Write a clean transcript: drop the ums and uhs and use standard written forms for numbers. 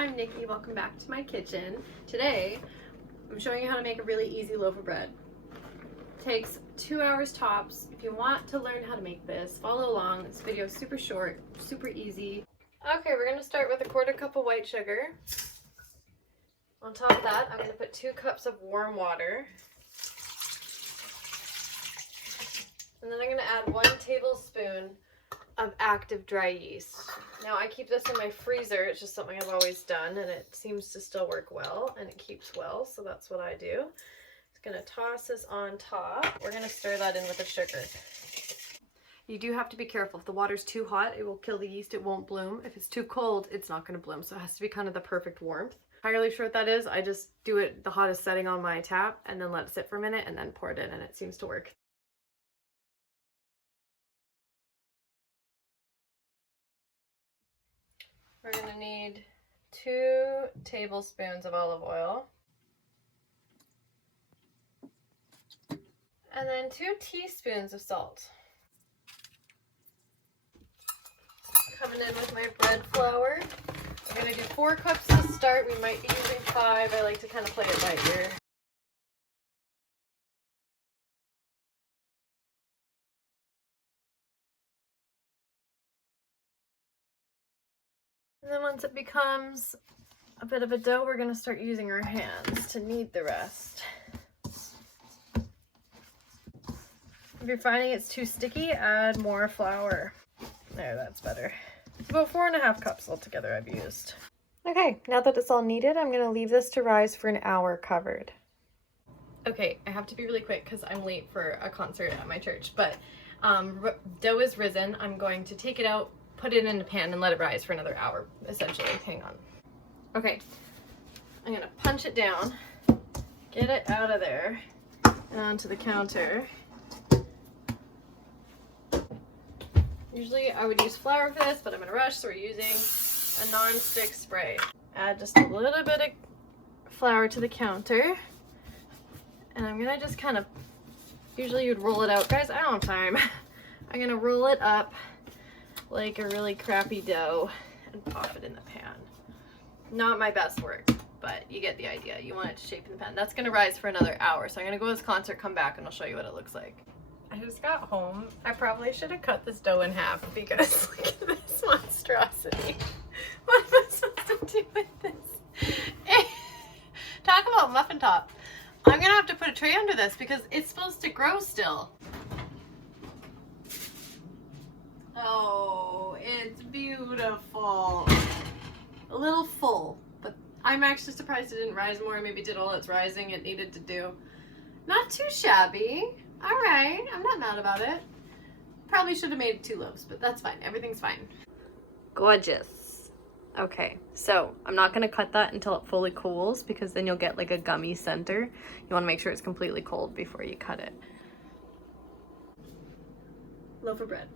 I'm Nikki. Welcome back to my kitchen. Today, I'm showing you how to make a really easy loaf of bread. It takes 2 hours tops. If you want to learn how to make this, follow along. This video is super short, super easy. Okay, we're gonna start with a 1/4 cup of white sugar. On top of that, I'm gonna put 2 cups of warm water. And then I'm gonna add 1 tablespoon of active dry yeast. Now I keep this in my freezer. It's just something I've always done and it seems to still work well and it keeps well, so that's what I do. Just gonna toss this on top. We're gonna stir that in with the sugar. You do have to be careful. If the water's too hot, it will kill the yeast, it won't bloom. If it's too cold, it's not gonna bloom. So it has to be kind of the perfect warmth. Not really sure what that is. I just do it the hottest setting on my tap and then let it sit for a minute and then pour it in and it seems to work. We're gonna need 2 tablespoons of olive oil. And then 2 teaspoons of salt. Coming in with my bread flour. I'm gonna do 4 cups to start. We might be using 5. I like to kind of play it by ear. And then once it becomes a bit of a dough, we're gonna start using our hands to knead the rest. If you're finding it's too sticky, add more flour. There, that's better. It's about 4.5 cups altogether I've used. Okay, now that it's all kneaded, I'm gonna leave this to rise for an hour covered. Okay, I have to be really quick because I'm late for a concert at my church, but dough is risen. I'm going to take it out, put it in a pan and let it rise for another hour, essentially. Hang on. Okay, I'm gonna punch it down, get it out of there and onto the counter. Usually I would use flour for this, but I'm in a rush, so we're using a non-stick spray. Add just a little bit of flour to the counter. And I'm gonna just kind of, usually you'd roll it out. Guys, I don't have time. I'm gonna roll it up like a really crappy dough and pop it in the pan. Not my best work, but you get the idea. You want it to shape in the pan. That's gonna rise for another hour. So I'm gonna go to this concert, come back, and I'll show you what it looks like. I just got home. I probably should have cut this dough in half because look at this monstrosity. What am I supposed to do with this? Talk about muffin top. I'm gonna have to put a tray under this because it's supposed to grow still. Oh, it's beautiful. A little full, but I'm actually surprised it didn't rise more. Maybe it did all its rising it needed to do. Not too shabby. All right, I'm not mad about it. Probably should have made 2 loaves, but that's fine. Everything's fine. Gorgeous. Okay, so I'm not gonna cut that until it fully cools because then you'll get like a gummy center. You wanna make sure it's completely cold before you cut it. Loaf of bread.